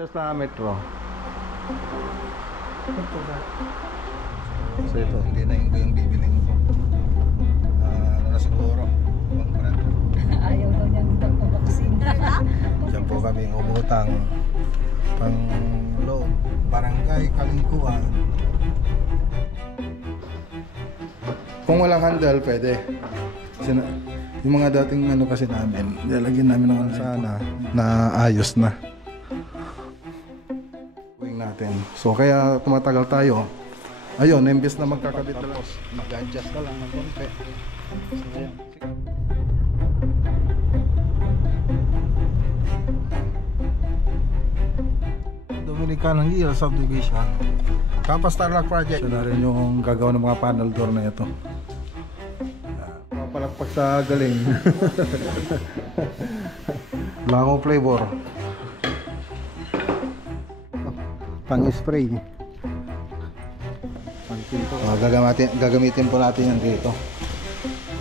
meters na metro. So ito, hindi na yung bibiling ko. Ano na siguro? Ayaw daw niyang magpapaksin. Diyan po kami umutang pang loan, barangay Kalingkuan. Kung walang handle, pwede. Yung mga dating ano kasi namin, nilagyan namin ng sana na ayos na. Uwing natin. So kaya tumatagal tayo. Ayun, imbes na magkakabit na lang, mag-adjust ka lang ng konti. So ayan. Dominican Hill Subdivision. Campus Tarlac Project. Ito na rin yung gagawa ng mga panel door na ito. Palakpak sa galing. Lango flavor. Pang-spray. Gagamitin po natin yan dito.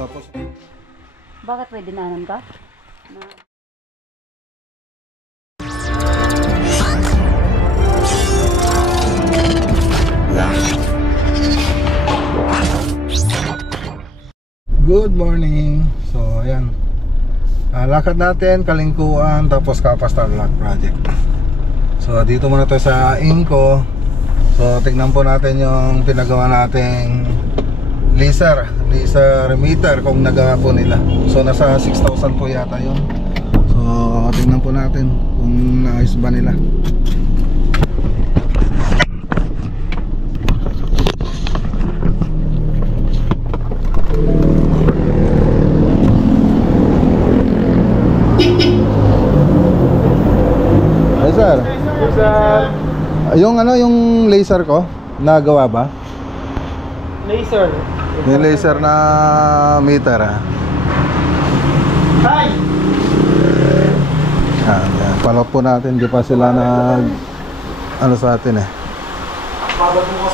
Tapos Bakit may dinanan ka? good morning. So ayan, lakad natin Kalingkuan tapos Campus Tarlac Project. So dito muna tayo sa Inco. So tignan po natin yung pinagawa nating laser meter kung nagawa po nila. So nasa 6,000 po yata yun. So tignan po natin kung naayos ba nila. Sir. Yes, sir. Yung ano, yung laser ko, nagawa ba? Laser. Yung laser na meter ah. Hi! Yan. Follow po natin, di pa sila nag ano sa atin eh.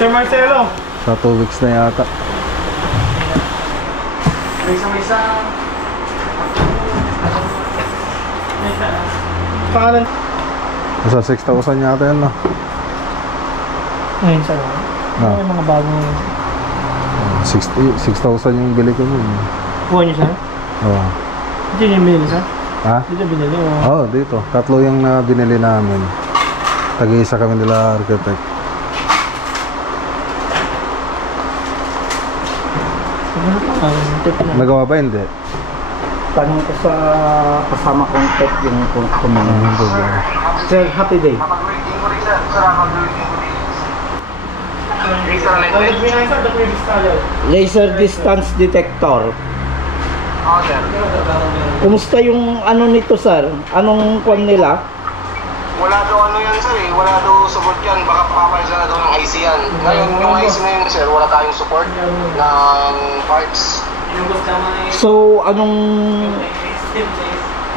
Sir Marcelo. Sa 2 weeks na yata. May pangalan. Sa 6,000 yata yan no? Ngayon, sir. Ah. May mga bagong 6,000 yung bili ko nun. kuha niyo, sir? Oo. Dito yung binili, sir? Ha? Dito binili o? Oo, dito. Tatlo yung binili namin. Tag-iisa kami nila architect. Nagawa ba hindi? Tanong ko sa kasama kong tech yung kumunong. Sir, happy day. Laser distance detector. Kumusta yung ano nito, sir? Anong kwan nila? Wala daw ano yan, sir eh. Wala daw support yan. Baka papalitan na daw ng IC yan. Ngayon, yung IC na yun, sir, wala tayong support ng parts. So, anong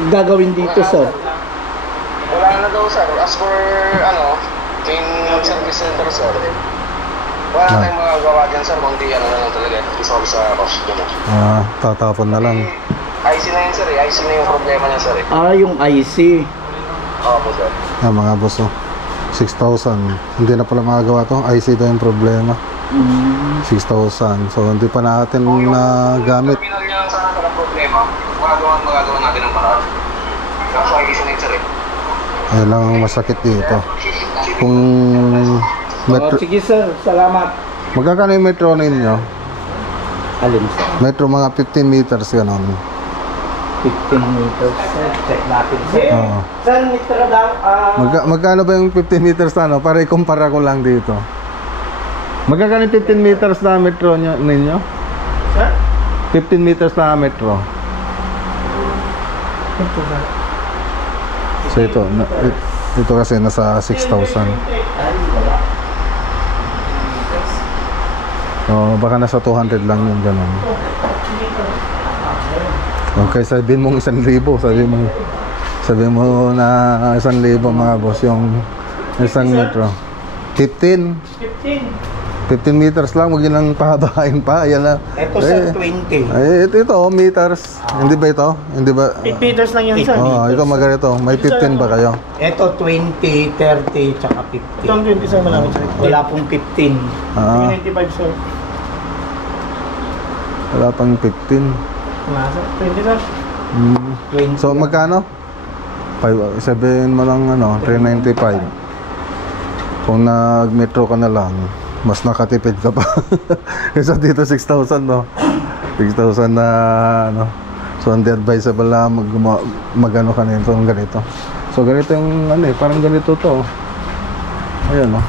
gagawin dito, sir? Wala na daw, sir. As for, main service center, sir. Wala na tayong magagawa dyan, sir. Kundi ano na lang talaga. Isolve sa cost dyan. Tatapon na lang. IC na yun, sir eh. IC na yung problema niya, sir eh. Yung IC. Opo, sir. Mga boss, 6,000. Hindi na pala magagawa to. IC daw yung problema. 6,000. So hindi pa natin na gamit. Terminal niya lang sana ng problema. Magagawa natin ng paraan. Kaso IC na yun, sir eh. Ayun lang ang masakit dito. Kung metro, Sige, sir. Salamat. magkakano yung metro ninyo? Alin, sir? Metro mga 15 meters gano'n. 15 meters, sir. Check natin, sir. Oo. Sir, metro daw. Magkano ba yung 15 meters na ano? Para ikumpara ko lang dito. Magkakano yung 15 meters na metro ninyo? Sir? 15 meters na metro. Ito, sir. So ito kasi nasa 6,000. So baka nasa 200 lang yun gano'n. Okay, sabihin mong 1,000. Sabihin mo na 1,000 mga boss yung isang metro. 15. 15. 15 meters lang, huwag yun lang pahabain pa. Ayan na. Ito sir, 20. Ay, ito, meters. Hindi ba ito? Hindi ba? 8 meters lang yan, sir. Oh, ito maganito. May 15 ba kayo? Ito 20, 30, tsaka Ito 50. ang 20, sir, malaki, sir. Wala pong 15. Ah, 95, sir. wala pang 15. Wala, sir. 20, sir. 20. So, magkano? 7 mo lang, 395. Kung nag-metro ka na lang, mas nakatipid ka pa. Kasi dito 6,000, no? 6,000 na, So, hindi advisable na mag-ano ka nito, ganito. So, ganito yung, parang ganito to. Ayan, no?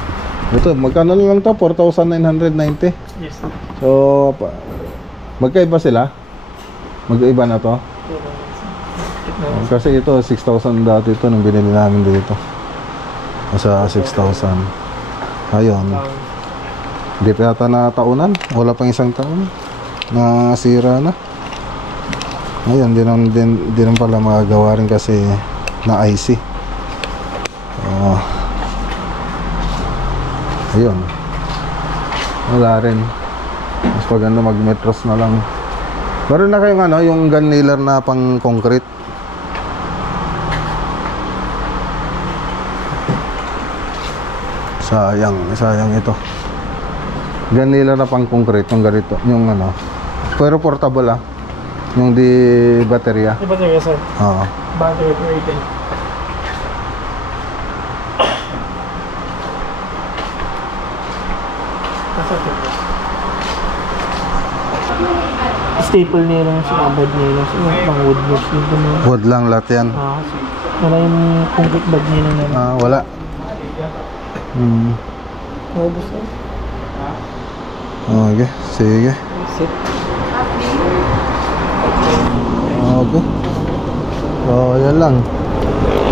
Ito, magkano lang to? 4,990. Yes, sir. So, magkaiba sila? Magkaiba na to? Kasi ito, 6,000 dati ito nung binili namin dito. Nasa 6,000. Ayun. Hindi pa yata na taunan. Wala pang isang taon. Nasira na. Ayun, di naman pala magagawa rin kasi na IC. Ayun. Wala rin. Mas pag mag-metros na lang. Meron na kayong yung gun nailer na pang concrete. Sayang ito. Gun nailer na pang concrete, yung ganito, yung pero portable yung di baterya. Di ba, sir? Yes, sir. Oo. Battery operated. Staple nila yung sinabad nila. Pang wood works dito na. Wood lang lahat yan. Wala yung concrete bag nila na. Wala. Ubus na. Okay, sige. Sit. Okay. So, yan lang.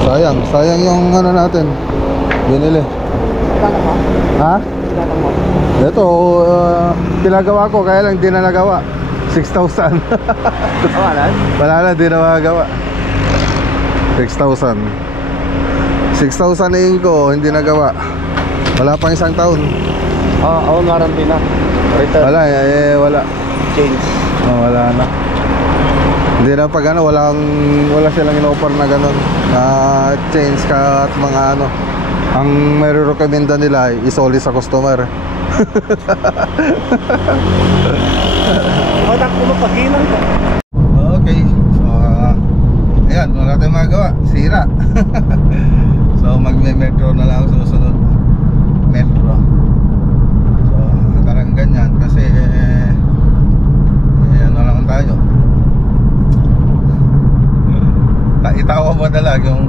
Sayang yung natin. Binili. Ha? Ito, pinagawa ko kaya lang hindi na nagawa. 6,000. Wala na, hindi na magagawa. 6,000. 6,000 na ko, hindi nagawa. Wala pang isang taon. Oo, warranty na. Return. Wala, wala. Change. Wala na. Hindi na pag wala silang in-offer na ganun. Change ka at mga ang may recommenda nila isoli sa customer. Matakbo mo pag-ilang ka. Okay. So, ayan, wala tayong magawa. Sira. So, magme-metro na lang susunod. Metro. So, tarang ganyan kasi ano lang tayo. Itawa mo na lang yung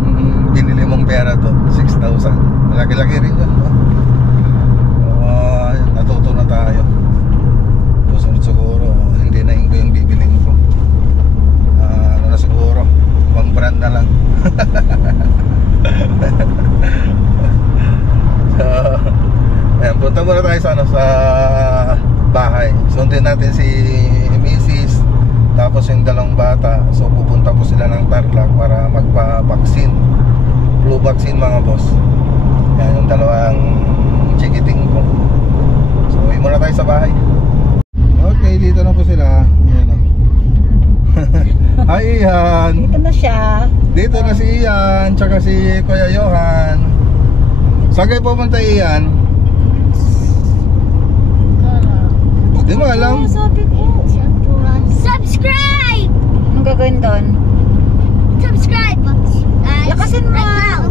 binili mong pera to, 6,000. Malaki-laki rin yun, no? Natuto na tayo. Susunod siguro, hindi na ko yung bibiling ko. Na siguro, ibang brand na lang. So, ayan, punta muna tayo sa bahay. Sundin natin si Mrs. Tapos yung dalawang bata. So pupunta po sila ng Tarlac para magpa-vaccine. Flu vaccine, mga boss. Yan yung dalawang chikiting ko. So uwi muna tayo sa bahay. Okay, dito na po sila. Yan, Hi Ian. Dito na siya. Dito na si Ian, tsaka si Kuya Johan. Saan kayo pumunta, Ian? Di mo alam? Sabi ko. Subscribe! Anong gagawin doon? Subscribe! Guys. Lakasin mo.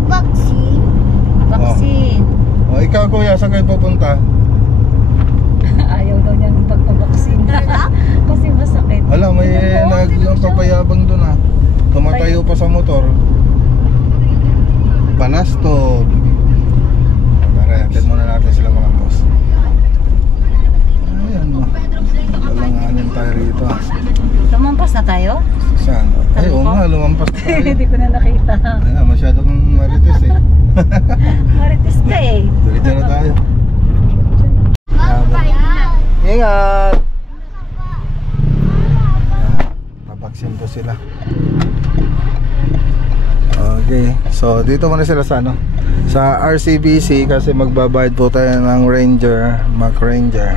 Vaccine. Vaccine. Ikaw Kuya, saan kayo pupunta? Ayaw daw niyang pagpabaksin. Kasi masakit. Alam, may nagpapayabang doon Tumatayo pa sa motor. Panastog. Tara, yatin muna natin sila, mga boss. Ayan mo. Walang tayo rito. Lumampas na tayo? Saan? Ay, oo nga, lumampas na tayo. Hindi ko na nakita. Ayan, masyado kang marites Marites ka Diretso na tayo. Bye-bye. Ingat! Babaksin po sila. Okay, so dito muna sila sa sa RCBC kasi magbabayad po tayo ng Ranger, Mac Ranger.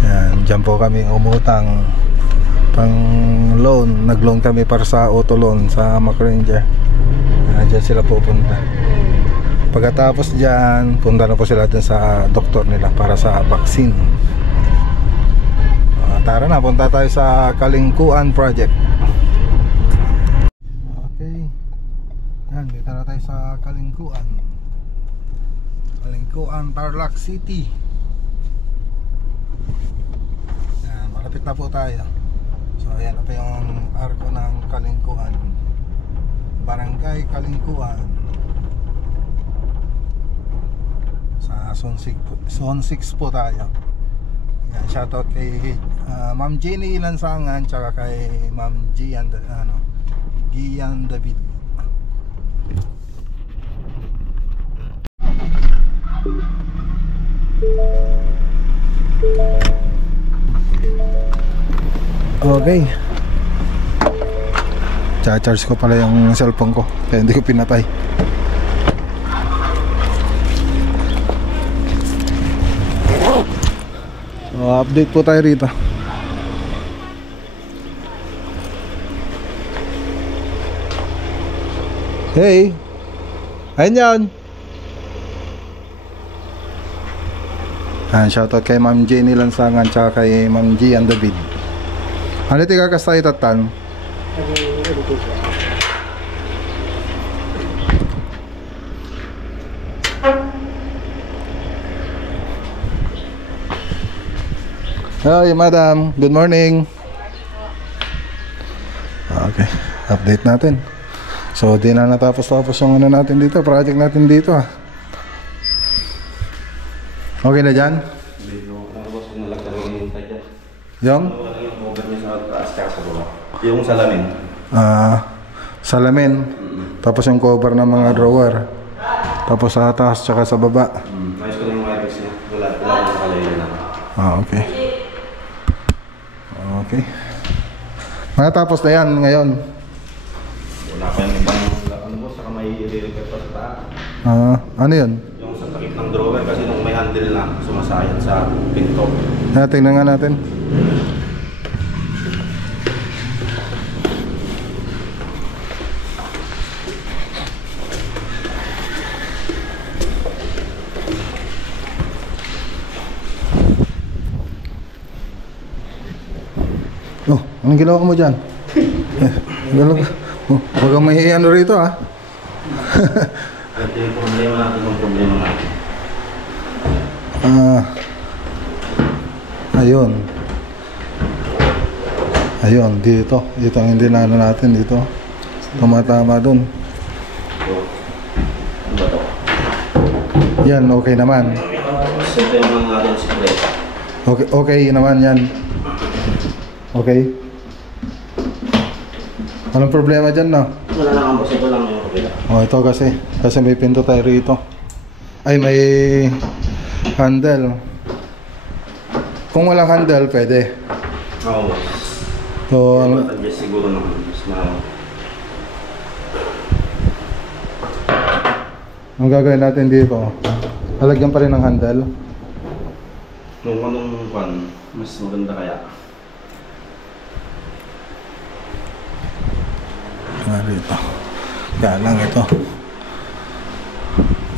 Yan, dyan po kami umutang pang loan. Nag-loan kami para sa auto loan sa Mac Ranger. Dyan sila pupunta. Pagkatapos dyan, punta na po sila dun sa doktor nila para sa vaccine. Tara na, punta tayo sa Kalingkuan Project. Okay. Yan, dito na tayo sa Kalingkuan. Kalingkuan, Tarlac City. Yan, malapit na po tayo. So, ayan na po yung arko ng Kalingkuan. Barangay Kalingkuan. Sa Zone 6 po tayo. Yan, shoutout kay Ma'am Jenny Lansangan tsaka kay Ma'am Gian David. Okay. Cha-charge ko pala yung cellphone ko kaya hindi ko pinatay. So, update po tayo rito. Hey. Ayun yan. Shoutout kay Ma'am Jenny Lansangan tsaka kay Ma'am Gian David. Ano tiga kastay tatan? Hi madam, good morning. Okay, update natin. So di na natapos yung ano natin dito, project natin dito ah. Okay na dyan? Yung? Yung salamin. Salamin. Tapos yung cover ng mga drawer. Tapos sa taas tsaka sa baba. Ayos ko na yung wirings niya. Wala na nakalayo na. Okay. Okay. Matapos na yan ngayon. Wala pa yung ibang ano po, saka may i-repair pa sa taas. Ano yun? Yung sa takip ng drawer kasi nung may handle na sumasayad sa pinto. Tingnan nga natin. Oh, anong ginawa mo dyan? Huwag kang may ano rito ah. Ito yung problema natin, yung problema natin. Ayun. Ayun, dito. Ito ang hindi na ano natin dito. Tumatama dun. So, ano ba ito? Yan, okay naman. Ito yung mga natin secret. Okay naman yan. Okay. Anong problema dyan, no? Wala lang ang ito lang yung kabila. Oh, ito kasi may pinto tayo rito. Ay, may handle. Kung walang handle, pwede. Oo. So, ano? Adjust siguro naman. Ang gagawin natin dito, lalagyan pa rin ng handle. Nung anong kwan, mas maganda kaya. Rito. Kaya lang ito.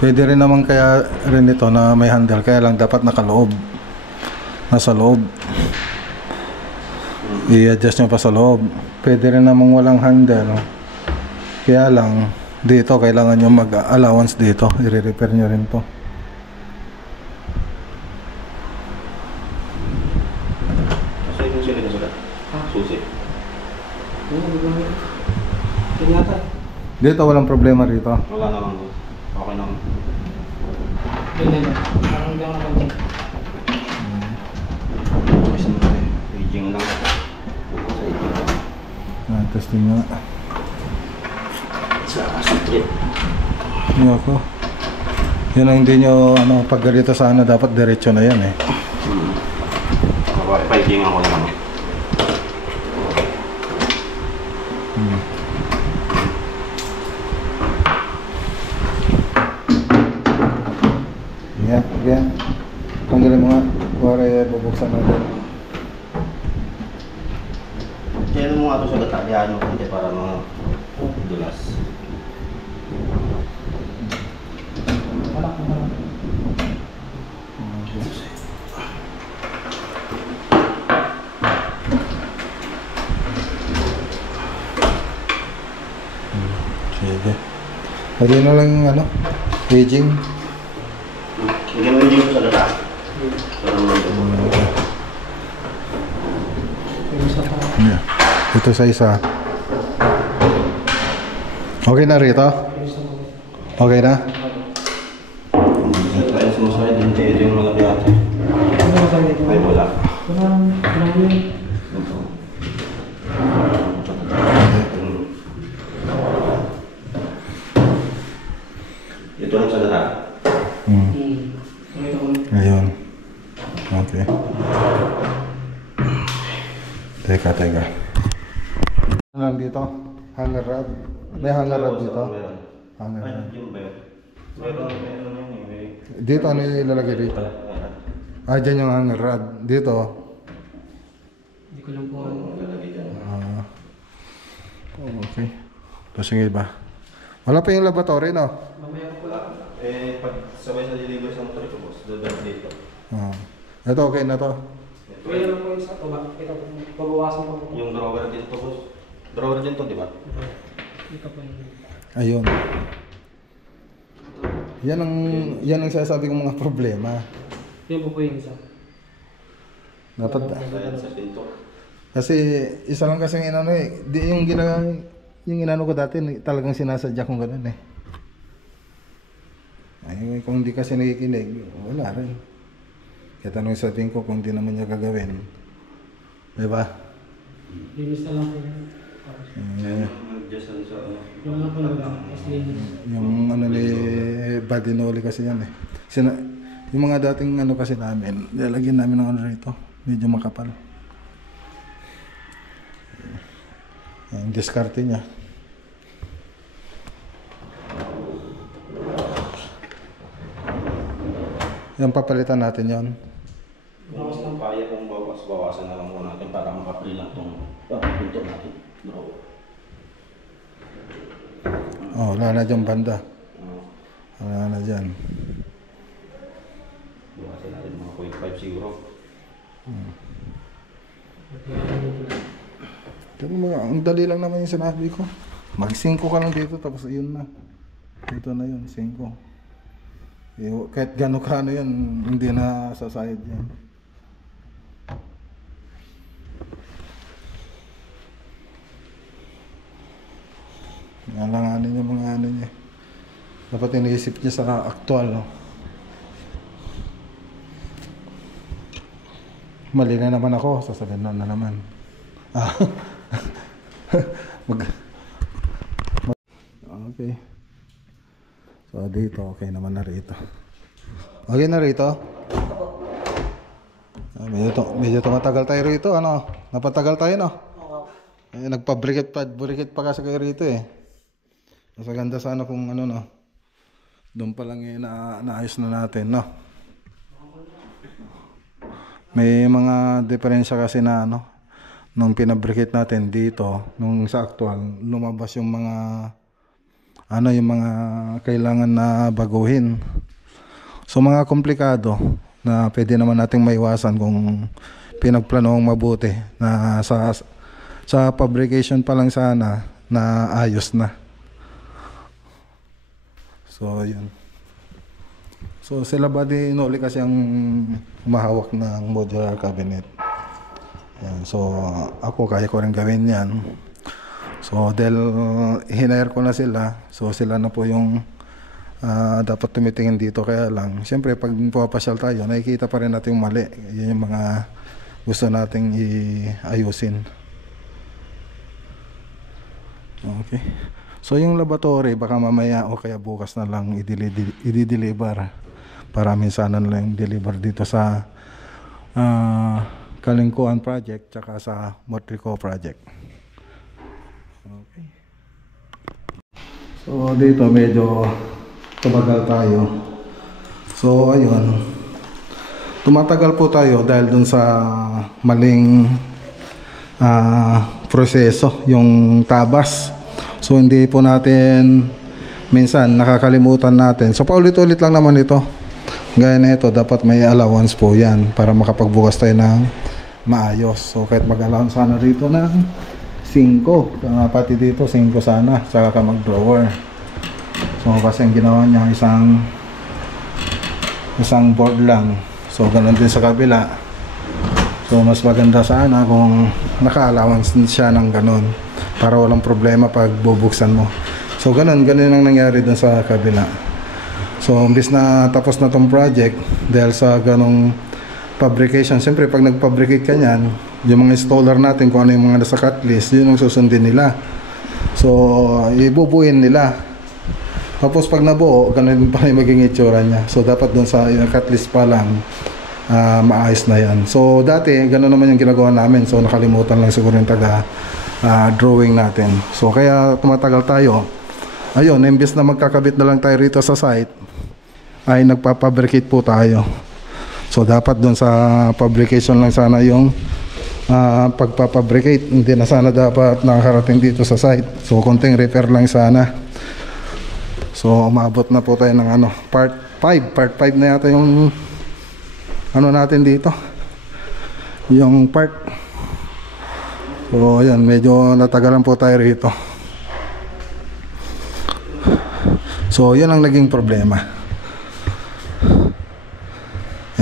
Pwede rin naman kaya rin ito na may handle. Kaya lang dapat nakaloob. Nasa loob. I-adjust nyo pa sa loob. Pwede rin naman walang handle. Kaya lang dito kailangan nyo mag-allowance dito. I-repair nyo rin to. Kasi kung sino ito sila? Susi. Dito walang problema rito. Wala na lang. Okay naman. Aging lang. Testing nga. Sa secret. Yan ako. Yan ang hindi nyo pag ganito sana dapat diretso na yan eh. Piping ako na lang. Yan, yan. Tanggalin mo nga. Kuwari, bubuksan natin. Kaya mo nga ito sa gatakyan mo konti para mga dulas. Sige. Pwede na lang yung ano, aging. Bigyan mo yung sa gatak. Para mo ito. Yeah. Ito sa isa. Okay na rito? Okay na? Tayo sumusay din ito yung mga biyate. Ay wala. Ito lang sa gatak. Ayun. Okay. Teka. Ano lang dito? Hanger rod? May hanger rod dito? Hanger Ay, rod. yun ba yun? Meron yun eh. Dito ano yung ilalagay dito? Ah, dyan yung hanger rod. Dito? Hindi ko lang po. Ah. Okay. Tapos yung iba. Wala pa yung laboratory, no? Mamaya ko Wala. Pag sabay sa delivery sa motor ko, boss, dadaan dito. Ah. Ito okay na to? Kaya lang po yung sa tuba. Ito po, pabawasan ko po. Yung drawer din to, boss. Drawer din to, di ba? Ito po yung... Ayun. Yan ang sasabi kong mga problema. Yan po yung isa. Dapat Ayan sa pinto. kasi isa lang kasi inano eh. Di yung inano ko dati talagang sinasadya kong ganoon eh. Ay, kung di kasi nakikinig, wala rin. Kaya tanong sa tingin ko kung di naman niya gagawin. Diba? Linis na lang po yun. Just sa ano. Yung lang po lang. As linis. Yung ano ni Badinoli kasi yan eh. Yung mga dating ano kasi namin, nilalagyan namin ng ano rito. Medyo makapal. Yung diskarte niya. Yung papalitan natin yon. Kung kaya kong bawasan na lang muna natin para makapri lang itong pinto natin. Drawer. Oh, wala na dyan banda. Wala na dyan. Bawasan natin mga 0.5 siguro. Pero ang dali lang naman yung sinabi ko. Mag-5 ka lang dito tapos yun na. Ito na yun, 5. Kahit gano'n ka ano yun, hindi na sasayad yan. Nalanganin yung mga ano niya. Dapat iniisip niya sa aktual. No? Mali na naman ako, sasabihin na naman. Okay. So dito, okay naman na rito. Okay na rito? Medyo tumatagal tayo rito, ano? Napatagal tayo, no? Nagpa-briquet pa kasi kayo rito eh. Mas maganda sana kung ano, no? Doon pa lang naayos na natin, no? May mga diferensya kasi na, ano? Nung pinabriquet natin dito, nung sa actual, lumabas yung mga yung mga kailangan na baguhin. So mga komplikado na pwede naman nating maiwasan kung pinagplanoong mabuti na sa fabrication pa lang sana na ayos na. So yun. So sila Badinoli kasi ang humahawak ng modular cabinet. Yan. So ako kaya ko rin gawin yan. So dahil hinire ko na sila, so sila na po yung dapat tumitingin dito. Kaya lang, siyempre pag pumapasyal tayo, nakikita pa rin natin yung mali. Yun yung mga gusto nating iayusin. Okay. So yung laboratory, baka mamaya o kaya bukas na lang i-deliver. Para minsan na lang deliver dito sa Kalingkuan project tsaka sa Motrico project. Okay. So dito medyo tumagal tayo. So ayun, tumatagal po tayo dahil dun sa maling proseso, yung tabas. So hindi po natin, minsan nakakalimutan natin. So paulit-ulit lang naman ito. Gaya na ito, dapat may allowance po yan para makapagbukas tayo ng maayos. So kahit mag-allowance sana dito ng 5, pati dito 5 sana, saka ka mag-drawer. So kasi ang ginawa niya isang board lang. So ganun din sa kabila. So mas maganda sana kung naka-allowance siya ng ganun para walang problema pag bubuksan mo. So ganun ang nangyari dun sa kabila. So imbis na tapos na tong project dahil sa ganong fabrication, siyempre pag nag-fabricate ka niyan, yung mga installer natin kung ano yung mga nasa cut list, yun ang susundin nila. So ibubuin nila. Tapos pag nabuo, ganun pa rin maging itsura niya. So dapat dun sa cut list pa lang maayos na yan. So dati gano'n naman yung ginagawa namin. So nakalimutan lang siguro yung taga drawing natin. So kaya tumatagal tayo. Ayun, imbes na magkakabit na lang tayo rito sa site, ay nagpapabricate po tayo. So dapat dun sa fabrication lang sana yung pagpapabricate. Hindi na sana dapat nakakarating dito sa site. So konting repair lang sana. So umabot na po tayo ng part 5 na yata yung natin dito, yung part. So ayan, medyo natagalan po tayo rito. So yan ang naging problema.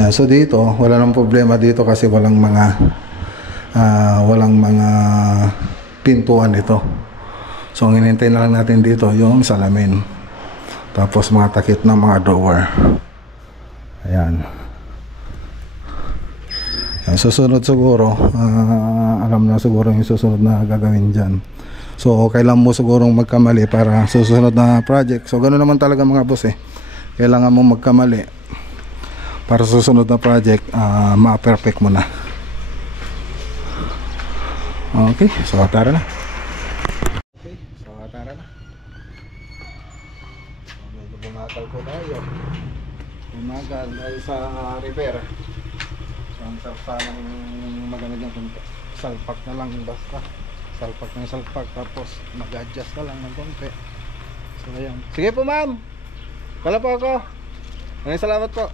Yan, so dito wala nang problema dito kasi walang mga pintuan dito. So ang hinintay na lang natin dito yung salamin, tapos mga takip ng mga drawer. Ayan. Yan, susunod siguro, alam na siguro yung susunod na gagawin dyan. So kailangan mo sigurong magkamali para susunod na project. So ganoon naman talaga mga boss kailangan mo magkamali para susunod na project ma-perfect mo na. Okay, so tara na. Medyo bumagal po tayo. Bumagal dahil sa repair. So ang sarap sanang maganda dyan kung salpak na lang basta. Salpak tapos mag-adjust ka lang ng konti. So ayan. Sige po ma'am, kala po ako. Maraming salamat po.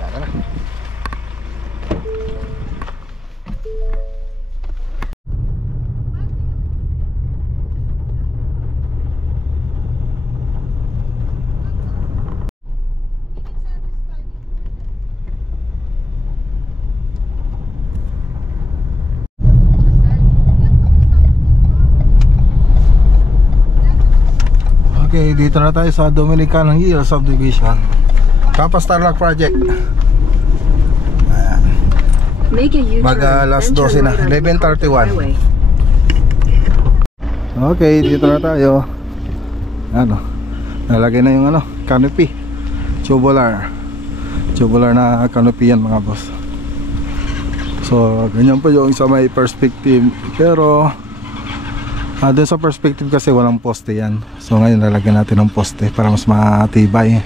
Tara na. Okay, dito na tayo sa Dominican Hill Subdivision, Kapas Tarlac Project. Mag alas 12 na, 11:31. Okay, dito na tayo. Nalagay na yung canopy. Tubular na canopy yan mga boss. So ganyan po yung sa may perspective, pero doon sa perspective kasi walang poste yan. So ngayon lalagyan natin ng poste para mas matibay.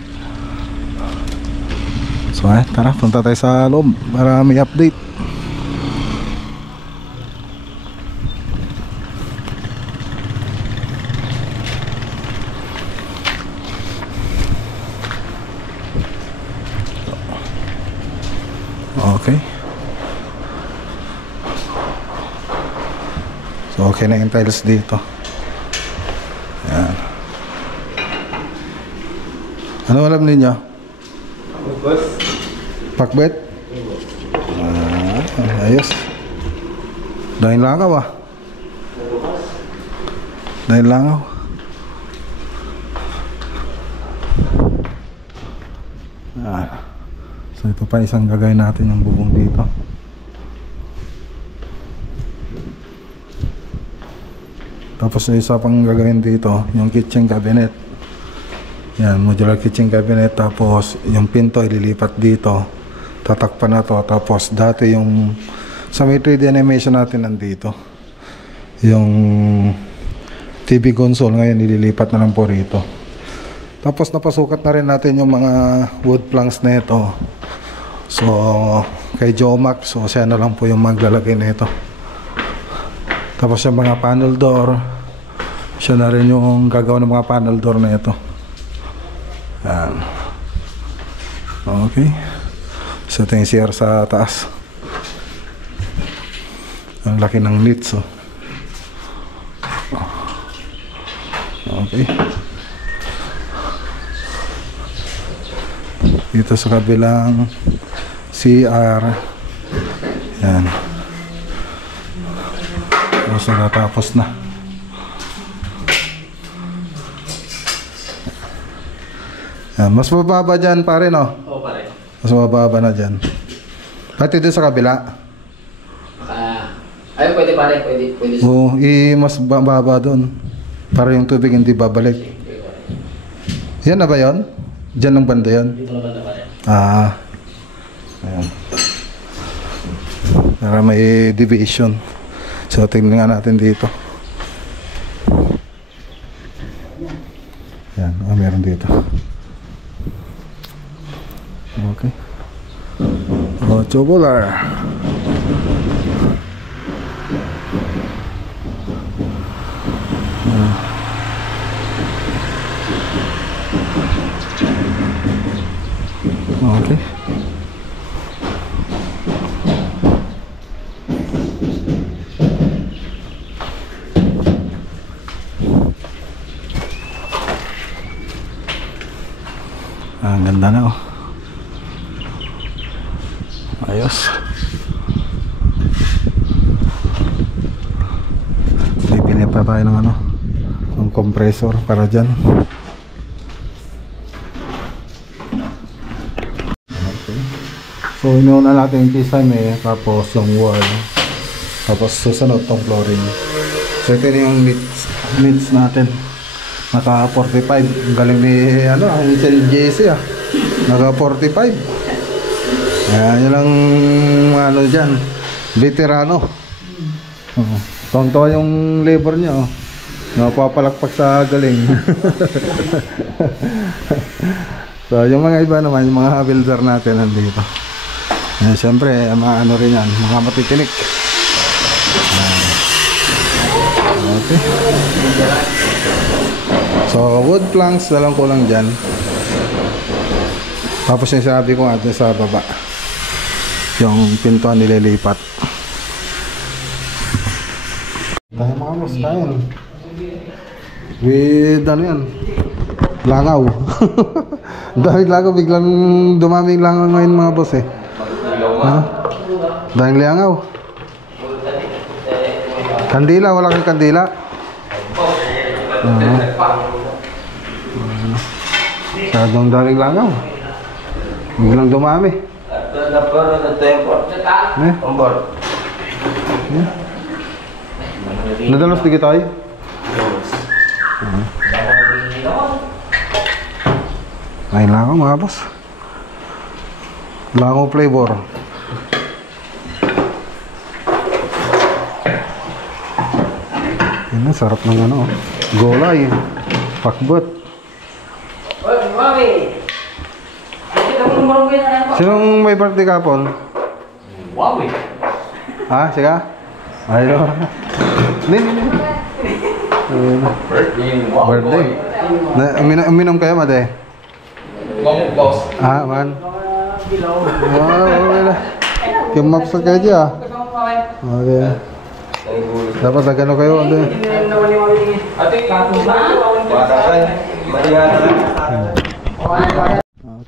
So tara, punta tayo sa loob para may update. Okay. So okay na yung tiles dito. Ayan. Ano alam ninyo? Pakbet? Ayos. Dahil langaw Dahil langaw. So ito pa isang gagawin natin yung bubong dito. Tapos isa pang gagawin dito, yung kitchen cabinet. Yan, modular kitchen cabinet. Tapos yung pinto ililipat dito. Tatakpan na to. Tapos dati yung sa may 3D animation natin nandito. Yung TV console ngayon ililipat na lang po rito. Tapos napasukat na rin natin yung mga wood planks na ito. So kay Jomac, so siya na lang po yung maglalagay na ito. Tapos yung mga panel door, siya na rin yung gagawa ng mga panel door na ito. Yan. Okay. So ito yung CR sa taas. Ang laki ng nits, oh. Okay. Dito sa kabilang CR. Yan. Tapos nakatapos na. Yan. Mas mababa dyan pare, no? Oo, pare. Mas mababa na dyan. Pati dito sa kabila. Ay, pwede pare, pwede. Oo, mas mababa doon. Para yung tubig hindi babalik. Yan na ba yun? Diyan ang banda yun? Dito na banda pare. Ayan. Para may deviation. So tingnan nga natin dito. Yan, meron dito. Okay. Tubular. Okay. Ang ganda na, oh. Ayos. Bibili pa tayo ng ng compressor para dyan. So inuuna natin yung kisame, tapos yung wall, tapos susunod tong flooring. So ito yung needs natin. Naka 45. Ang galing ni Angel JC, naka 45. Ayan, yun lang dyan, veterano. Tonto yung labor niya, oh. Napapalakpak sa galing. So yung mga iba naman, yung mga builder natin nandito. Ayan, syempre, mga rin yan, mga matitinik. Okay. So wood planks na lang ko lang dyan. Tapos yung sabi ko nga sa baba, yung pintuan nililipat. Tayo mga boss, kain. With yan, langaw. Dahil langaw, biglang dumaming langaw ngayon mga boss, dahil langaw. Kandila, wala kang kandila. Sadong daling langaw, biglang dumami. Nadalos di kita ay? Ayun lang ako mga boss. Langaw flavor. Yan, sarap ng gulay, pakbet. Sinong may birthday kapon? Wow, Ha? Sige? Ayun. Birthday. Uminom kayo, mate? boss. Man. Wala. Kimapsat kayo dyan, Okay. Dapat nagano kayo,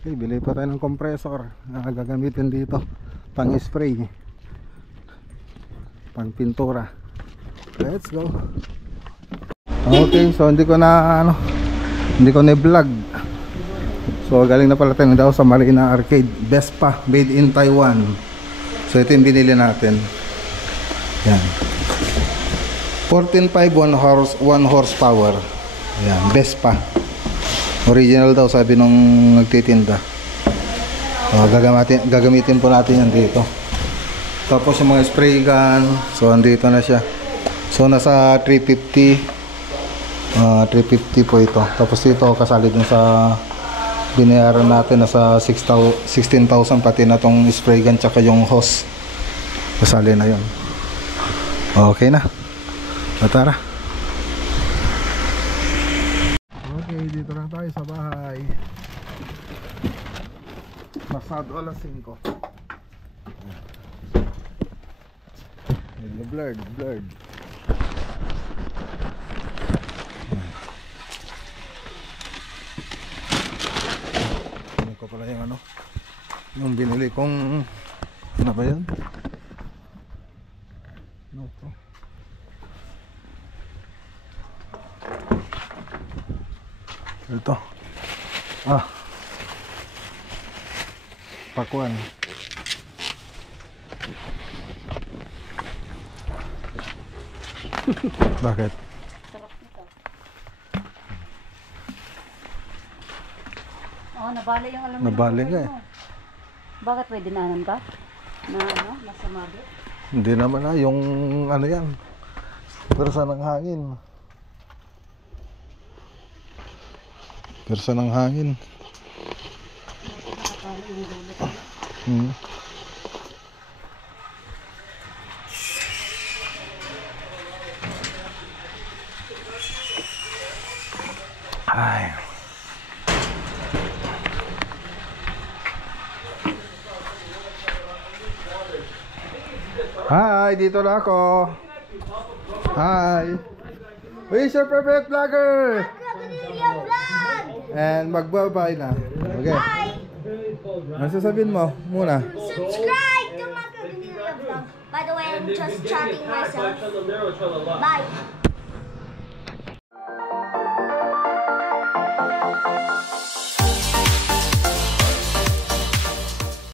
Okay, bili pa tayo ng compressor na gagamitin dito pang spray, pang pintura. Let's go. Okay, so hindi ko na vlog. So galing na pala tayo daw sa Marina Arcade, Vespa made in Taiwan. So ito yung binili natin. Yan, 14.5 1 horsepower. Yan, Vespa original daw, sabi nung nagtitinda. Gagamitin po natin yan dito. Tapos yung mga spray gun, so andito na siya. So nasa 350. 350 po ito. Tapos ito kasali dun sa binayaran natin, nasa 16,000 pati na tong spray gun tsaka yung hose. Kasali na yon. Okay na. Tara. Okay, dito lang tayo sa bahay. Pasado alas 5. Blurred. Ano ko pala yung yung binili kong ano ba yun? Ano to? Ito. Pakuan. Bakit? Nabali yung alam mo. Nabali ka eh. Bakit pwede nanan ka? Nasa mabit? Hindi naman yung ano yan. Persa ng hangin. Ay. Hi, dito na ako. Hi. Where's your perfect vlogger? And magbabay na. Okay. Ano sasabihin mo muna? Subscribe to Macadamia Vlog. By the way, I'm just chatting myself. Bye.